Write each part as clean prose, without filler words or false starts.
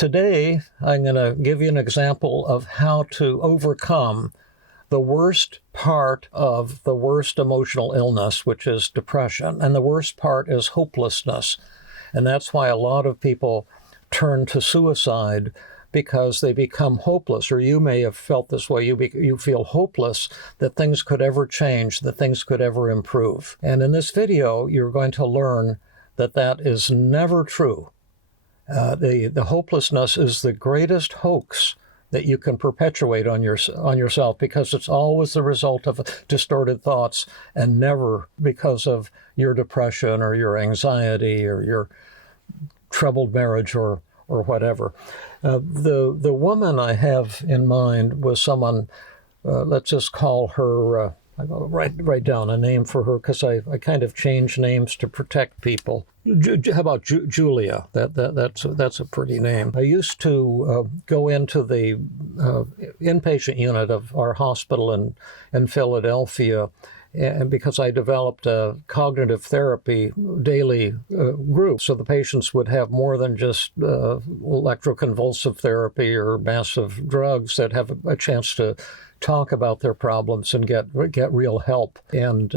Today, I'm going to give you an example of how to overcome the worst part of the worst emotional illness, which is depression. And the worst part is hopelessness. And that's why a lot of people turn to suicide, because they become hopeless. Or you may have felt this way. You feel hopeless that things could ever change, that things could ever improve. And in this video, you're going to learn that that is never true. The hopelessness is the greatest hoax that you can perpetuate on yourself, because it's always the result of distorted thoughts and never because of your depression or your anxiety or your troubled marriage or whatever. The woman I have in mind was someone, let's just call her, I got to write down a name for her because I kind of change names to protect people. How about Julia? That's a pretty name. I used to go into the inpatient unit of our hospital in Philadelphia, and because I developed a cognitive therapy daily group, so the patients would have more than just electroconvulsive therapy or massive drugs. They'd have a chance to talk about their problems and get real help. And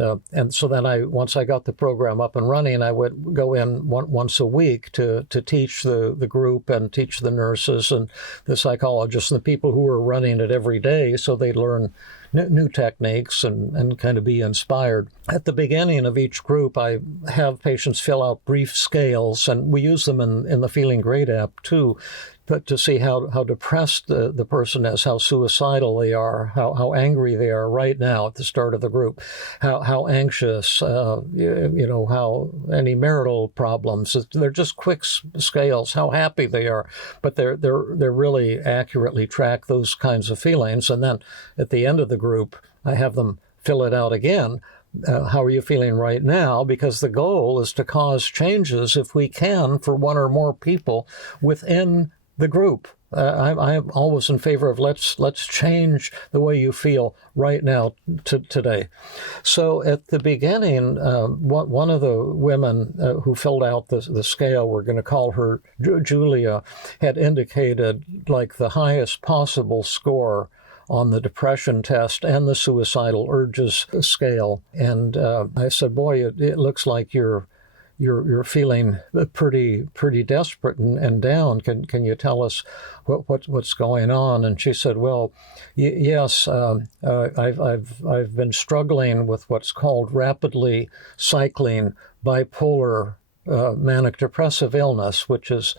so then once I got the program up and running, I would go in once a week to teach the group and teach the nurses and the psychologists and the people who were running it every day, so they'd learn new techniques and kind of be inspired. At the beginning of each group, I have patients fill out brief scales, and we use them in the Feeling Great app too, but to see how depressed the person is, how suicidal they are, how angry they are right now at the start of the group, how anxious, how any marital problems. They're just quick scales, how happy they are, but they're really accurately track those kinds of feelings. And then at the end of the group, I have them fill it out again. How are you feeling right now? Because the goal is to cause changes, if we can, for one or more people within the group. I'm always in favor of let's change the way you feel right now today. So at the beginning, one of the women who filled out the scale, we're going to call her Julia, had indicated like the highest possible score on the depression test and the suicidal urges scale. And I said, boy, it looks like you're feeling pretty desperate and down. Can you tell us what's going on? And she said, well, yes, I've been struggling with what's called rapidly cycling bipolar manic depressive illness, which is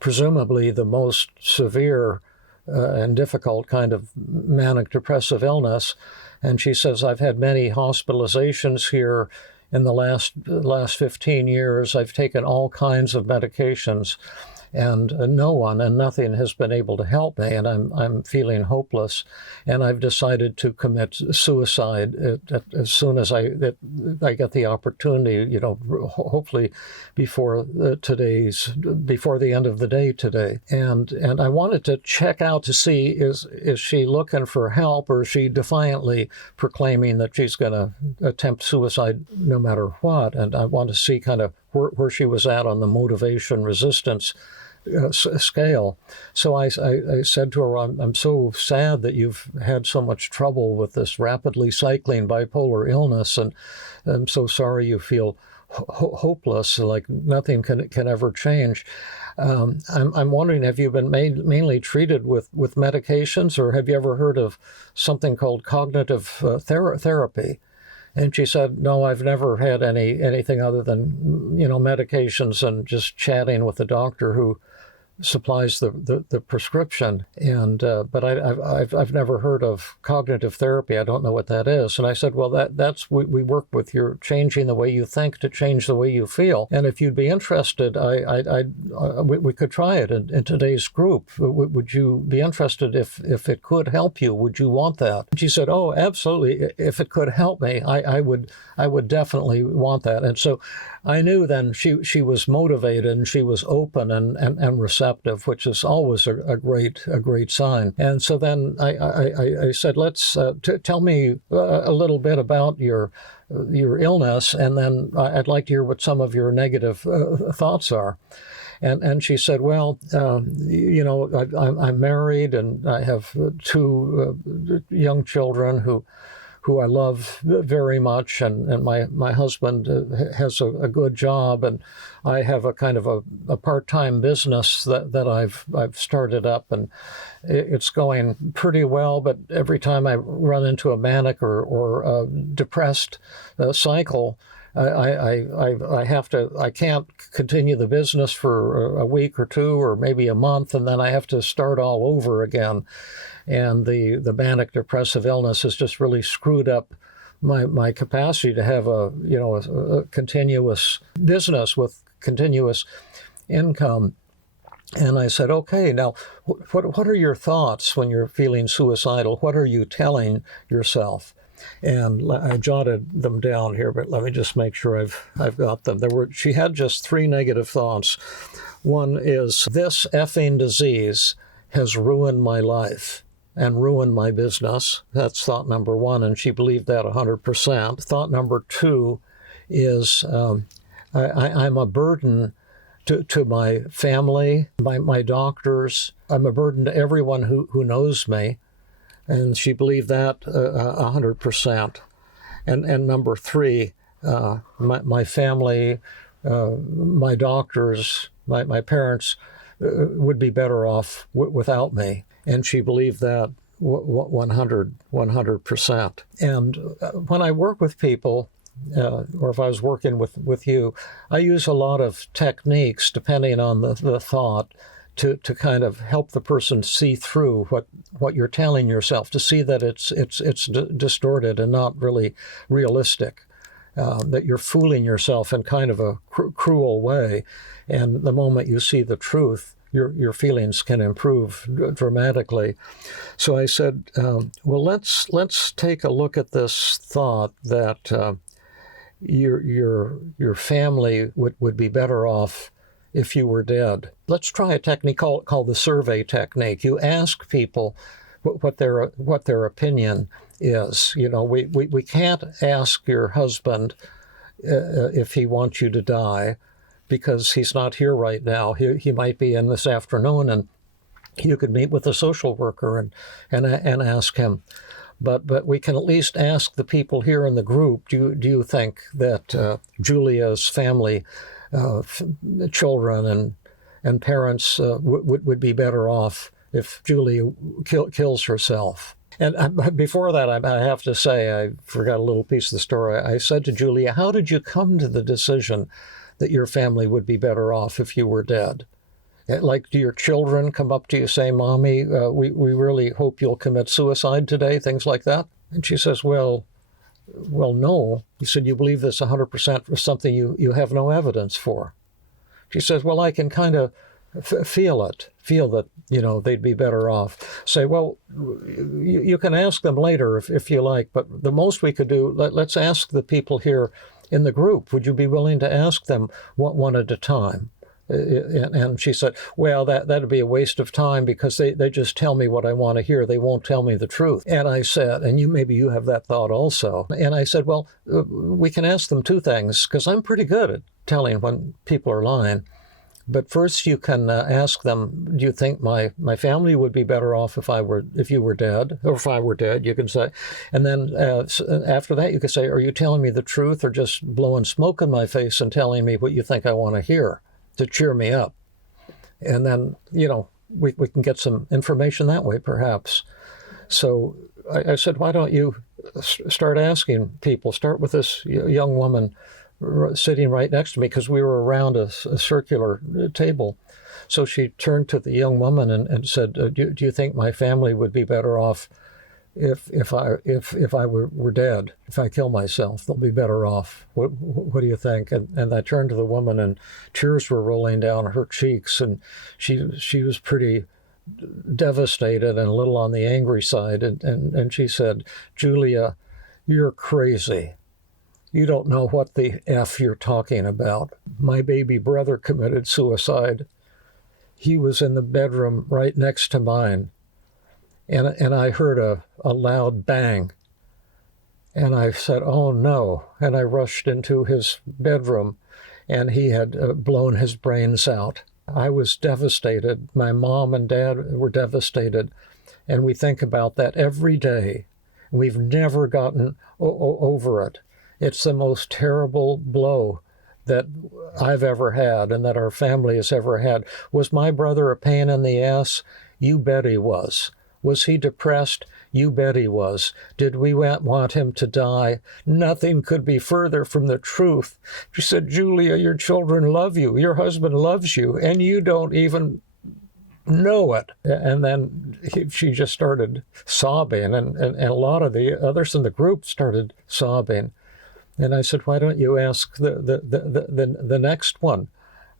presumably the most severe and difficult kind of manic depressive illness. And she says, I've had many hospitalizations here in the last 15 years. I've taken all kinds of medications, and nothing has been able to help me, and I'm feeling hopeless, and I've decided to commit suicide as soon as I get the opportunity, hopefully before the end of the day today. And I wanted to check out to see, is she looking for help, or is she defiantly proclaiming that she's going to attempt suicide no matter what? And I want to see kind of where she was at on the motivation resistance scale. So I said to her, I'm so sad that you've had so much trouble with this rapidly cycling bipolar illness, and I'm so sorry you feel hopeless, like nothing can ever change. I'm wondering, have you been mainly treated with medications, or have you ever heard of something called cognitive therapy? And she said, no, I've never had anything other than, medications and just chatting with the doctor who supplies the prescription. And but I've never heard of cognitive therapy. I don't know what that is. And I said, well, that's we work with your changing the way you think to change the way you feel. And if you'd be interested, we could try it in today's group. Would you be interested if it could help you? Would you want that? And she said, oh, absolutely. If it could help me, I would definitely want that. And so I knew then she was motivated and she was open and receptive, which is always a great sign. And so then I said, let's tell me a little bit about your illness, and then I'd like to hear what some of your negative thoughts are. And she said, well, I'm married and I have two young children who I love very much, and my husband has a good job, and I have a kind of a part-time business that I've started up, and it's going pretty well. But every time I run into a manic or a depressed cycle, I can't continue the business for a week or two or maybe a month, and then I have to start all over again. And the manic depressive illness has just really screwed up my capacity to have a continuous business with continuous income. And I said, okay, now what are your thoughts when you're feeling suicidal? What are you telling yourself? And I jotted them down here, but let me just make sure I've got them. She had just 3 negative thoughts. One is, this effing disease has ruined my life and ruined my business. That's thought number 1, and she believed that 100%. Thought number 2 is, I'm a burden to my family, my doctors. I'm a burden to everyone who knows me. And she believed that 100%. And number 3, my family, my doctors, my parents would be better off without me. And she believed that 100%. And when I work with people, or if I was working with you, I use a lot of techniques depending on the thought to kind of help the person see through what you're telling yourself, to see that it's distorted and not really realistic, that you're fooling yourself in kind of a cruel way. And the moment you see the truth, your feelings can improve dramatically. So I said, well, let's take a look at this thought that your family would be better off if you were dead. Let's try a technique called the survey technique. You ask people what their opinion is. We can't ask your husband if he wants you to die, because he's not here right now. He might be in this afternoon, and you could meet with a social worker and ask him. But we can at least ask the people here in the group, do you think that Julia's family, children and parents would be better off if Julia kills herself? And before that, I have to say, I forgot a little piece of the story. I said to Julia, how did you come to the decision that your family would be better off if you were dead? Like, do your children come up to you saying, Mommy, we really hope you'll commit suicide today, things like that? And she says, well, no. He said, you believe this 100% for something you have no evidence for. She says, well, I can kind of feel that, they'd be better off. Say, well, you can ask them later if you like, but the most we could do, let's ask the people here in the group. Would you be willing to ask them one at a time? And she said, well, that'd be a waste of time, because they just tell me what I want to hear. They won't tell me the truth. And I said, and maybe you have that thought also. And I said, well, we can ask them 2 things, because I'm pretty good at telling when people are lying. But first, you can ask them, do you think my family would be better off if you were dead, or if I were dead, you can say. And then after that, you can say, are you telling me the truth, or just blowing smoke in my face and telling me what you think I want to hear to cheer me up? And then, we can get some information that way, perhaps. So I said, why don't you start asking people? Start with this young woman sitting right next to me, because we were around a circular table. So she turned to the young woman and said, do you think my family would be better off if I were dead? If I kill myself, they'll be better off. What do you think? And I turned to the woman, and tears were rolling down her cheeks, and she was pretty devastated and a little on the angry side. And she said, Julia, you're crazy. You don't know what the F you're talking about. My baby brother committed suicide. He was in the bedroom right next to mine. And I heard a loud bang. And I said, oh no. And I rushed into his bedroom, and he had blown his brains out. I was devastated. My mom and dad were devastated. And we think about that every day. We've never gotten over it. It's the most terrible blow that I've ever had and that our family has ever had. Was my brother a pain in the ass? You bet he was. Was he depressed? You bet he was. Did we want him to die? Nothing could be further from the truth. She said, Julia, your children love you. Your husband loves you, and you don't even know it. And then she just started sobbing, and a lot of the others in the group started sobbing. And I said, why don't you ask the next one?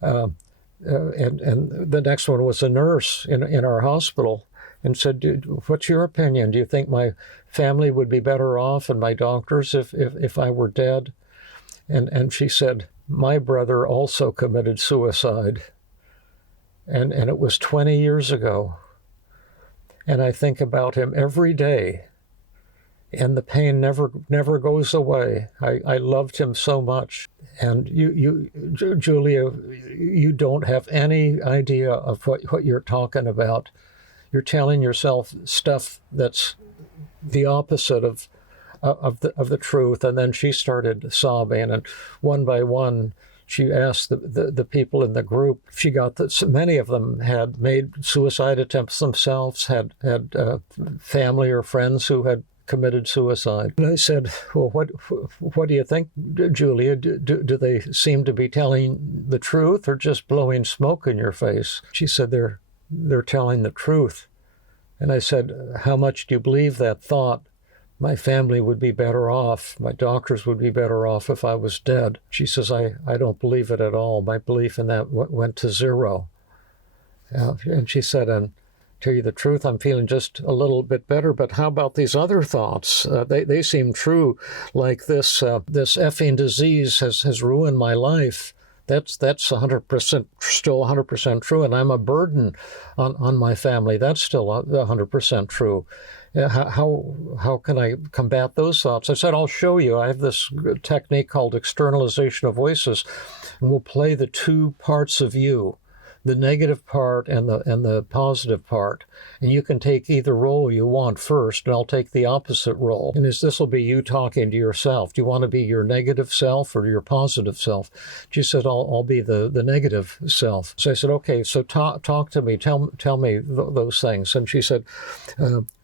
And the next one was a nurse in our hospital, and said, what's your opinion? Do you think my family would be better off and my doctors if I were dead? And she said, my brother also committed suicide. And it was 20 years ago. And I think about him every day. And the pain never goes away. I loved him so much. And you, Julia, you don't have any idea of what you're talking about. You're telling yourself stuff that's the opposite of the truth. And then she started sobbing, and one by one, she asked the people in the group. She got that many of them had made suicide attempts themselves, had family or friends who had committed suicide. And I said, well, what do you think, Julia? Do they seem to be telling the truth or just blowing smoke in your face? She said, they're telling the truth. And I said, how much do you believe that thought? My family would be better off. My doctors would be better off if I was dead. She says, I don't believe it at all. My belief in that went to zero. And she said, and tell you the truth, I'm feeling just a little bit better, but how about these other thoughts? They seem true, like this effing disease has ruined my life. That's 100% still 100% true, and I'm a burden on my family. That's still 100% true. How can I combat those thoughts? I said, I'll show you. I have this technique called externalization of voices, and we'll play the two parts of you, the negative part and the positive part. And you can take either role you want first, and I'll take the opposite role. And this will be you talking to yourself. Do you want to be your negative self or your positive self? She said, I'll be the negative self. So I said, okay, so talk to me. Tell me those things. And she said,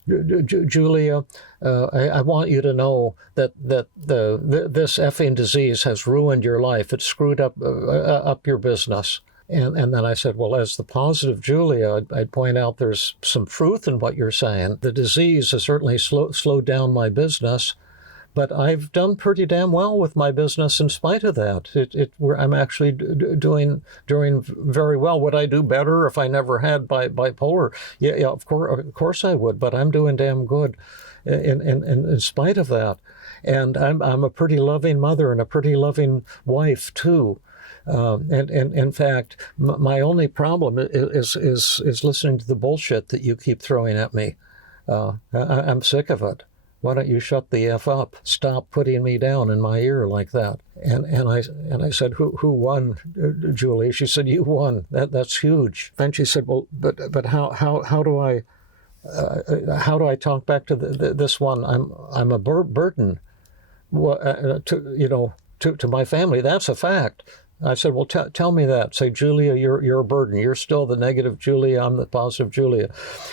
Julia, I want you to know that this effing disease has ruined your life. It screwed up your business. And then I said, well, as the positive Julia, I'd point out there's some truth in what you're saying. The disease has certainly slowed down my business, but I've done pretty damn well with my business in spite of that. I'm actually doing very well. Would I do better if I never had bipolar? Yeah, of course I would, but I'm doing damn good in spite of that. And I'm a pretty loving mother and a pretty loving wife, too. And in fact, my only problem is listening to the bullshit that you keep throwing at me. I'm sick of it. Why don't you shut the F up? Stop putting me down in my ear like that. And I said, who won, Julie? She said, you won. That's huge. Then she said, well, but how do I talk back to this one? I'm a burden, to my family. That's a fact. I said, well, tell me that. Say, Julia, you're a burden. You're still the negative Julia. I'm the positive Julia.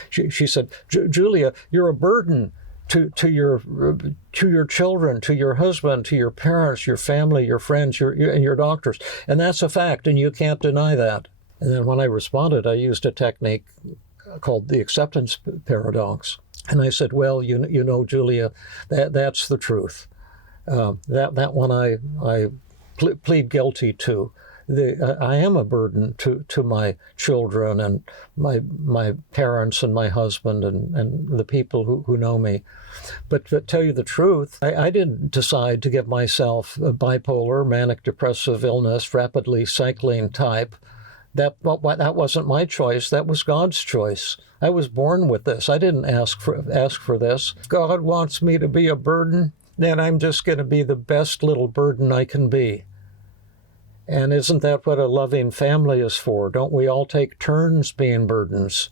She said, Julia, you're a burden to your children, to your husband, to your parents, your family, your friends, and your doctors. And that's a fact, and you can't deny that. And then when I responded, I used a technique called the acceptance paradox. And I said, well, you know, Julia, that's the truth. That one I plead guilty to. I am a burden to my children and my parents and my husband and the people who know me. But to tell you the truth, I didn't decide to give myself a bipolar, manic depressive illness, rapidly cycling type. That wasn't my choice. That was God's choice. I was born with this. I didn't ask for this. If God wants me to be a burden, then I'm just going to be the best little burden I can be. And isn't that what a loving family is for? Don't we all take turns being burdens?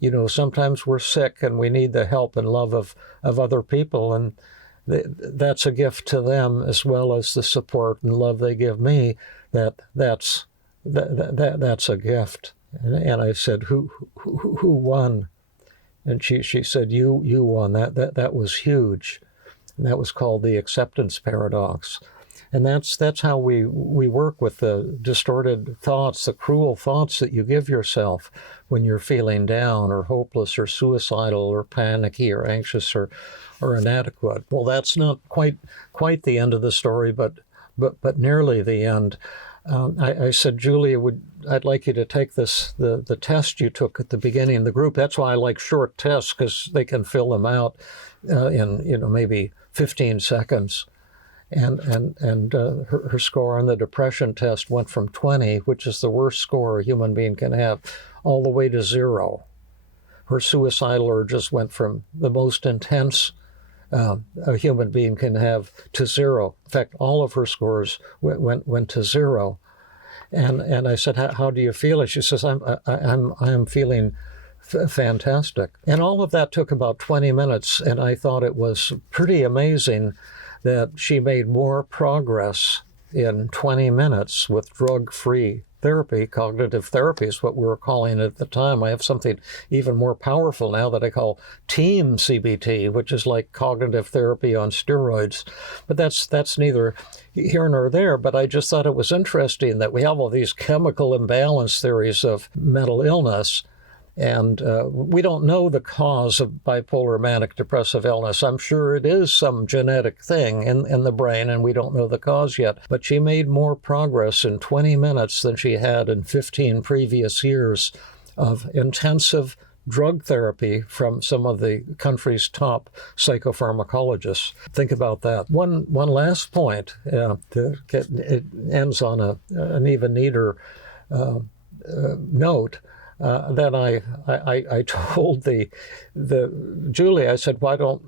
You know, sometimes we're sick and we need the help and love of other people, and that's a gift to them as well as the support and love they give me. That's a gift. And I said, who won? And she said, you won. That was huge. And that was called the acceptance paradox. And that's how we work with the distorted thoughts, the cruel thoughts that you give yourself when you're feeling down or hopeless or suicidal or panicky or anxious or inadequate. Well, that's not quite the end of the story, but nearly the end. I said, Julia, I'd like you to take the test you took at the beginning of the group. That's why I like short tests, because they can fill them out in maybe 15 seconds. And her score on the depression test went from 20, which is the worst score a human being can have, all the way to 0. Her suicidal urges went from the most intense a human being can have to 0. In fact, all of her scores went to 0. And I said, how do you feel? She says, I'm feeling fantastic. And all of that took about 20 minutes, and I thought it was pretty amazing that she made more progress in 20 minutes with drug-free therapy. Cognitive therapy is what we were calling it at the time. I have something even more powerful now that I call team CBT, which is like cognitive therapy on steroids. But that's neither here nor there. But I just thought it was interesting that we have all these chemical imbalance theories of mental illness. And we don't know the cause of bipolar manic depressive illness. I'm sure it is some genetic thing in the brain, and we don't know the cause yet. But she made more progress in 20 minutes than she had in 15 previous years of intensive drug therapy from some of the country's top psychopharmacologists. Think about that. One last point. It ends on an even neater note. Then I told the Julie, I said, why don't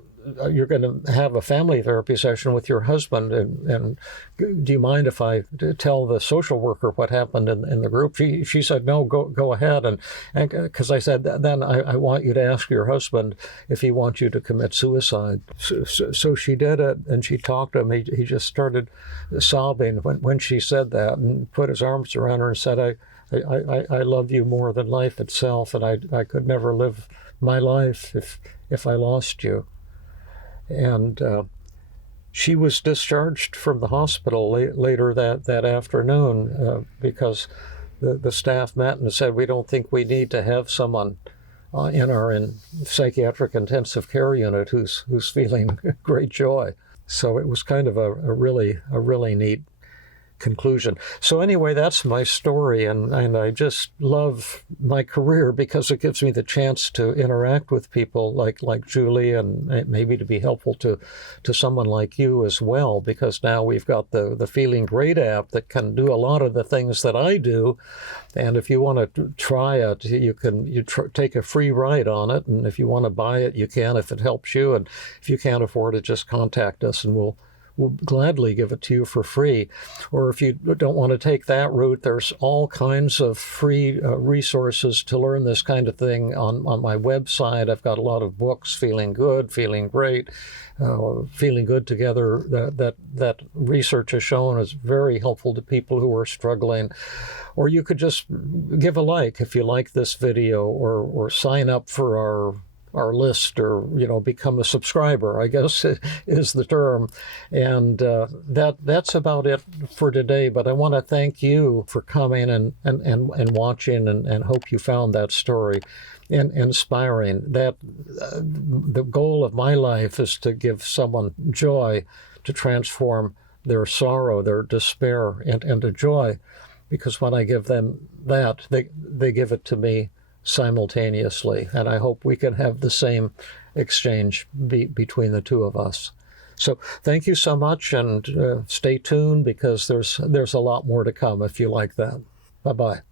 you're going to have a family therapy session with your husband, and do you mind if I tell the social worker what happened in the group? She said, no, go ahead, and because I said, then I want you to ask your husband if he wants you to commit suicide. So she did it, and she talked to him. He just started sobbing when she said that, and put his arms around her and said, I love you more than life itself, and I could never live my life if I lost you. And she was discharged from the hospital later that afternoon because the staff met and said, we don't think we need to have someone in our psychiatric intensive care unit who's feeling great joy. So it was kind of a really neat conclusion. So anyway, that's my story, and I just love my career because it gives me the chance to interact with people like Julie, and maybe to be helpful to someone like you as well, because now we've got the Feeling Great app that can do a lot of the things that I do. And if you want to try it, you can take a free ride on it, and if you want to buy it, you can if it helps you. And if you can't afford it, just contact us and we'll gladly give it to you for free. Or if you don't want to take that route, there's all kinds of free resources to learn this kind of thing on my website. I've got a lot of books, Feeling Good, Feeling Great, Feeling Good Together, that research has shown is very helpful to people who are struggling. Or you could just give a like if you like this video, or sign up for our list, or become a subscriber, I guess is the term. And that's about it for today. But I want to thank you for coming and watching, and hope you found that story inspiring. That the goal of my life is to give someone joy, to transform their sorrow, their despair into joy. Because when I give them that, they give it to me simultaneously, and I hope we can have the same exchange between the two of us. So thank you so much, and stay tuned, because there's a lot more to come if you like that. Bye-bye.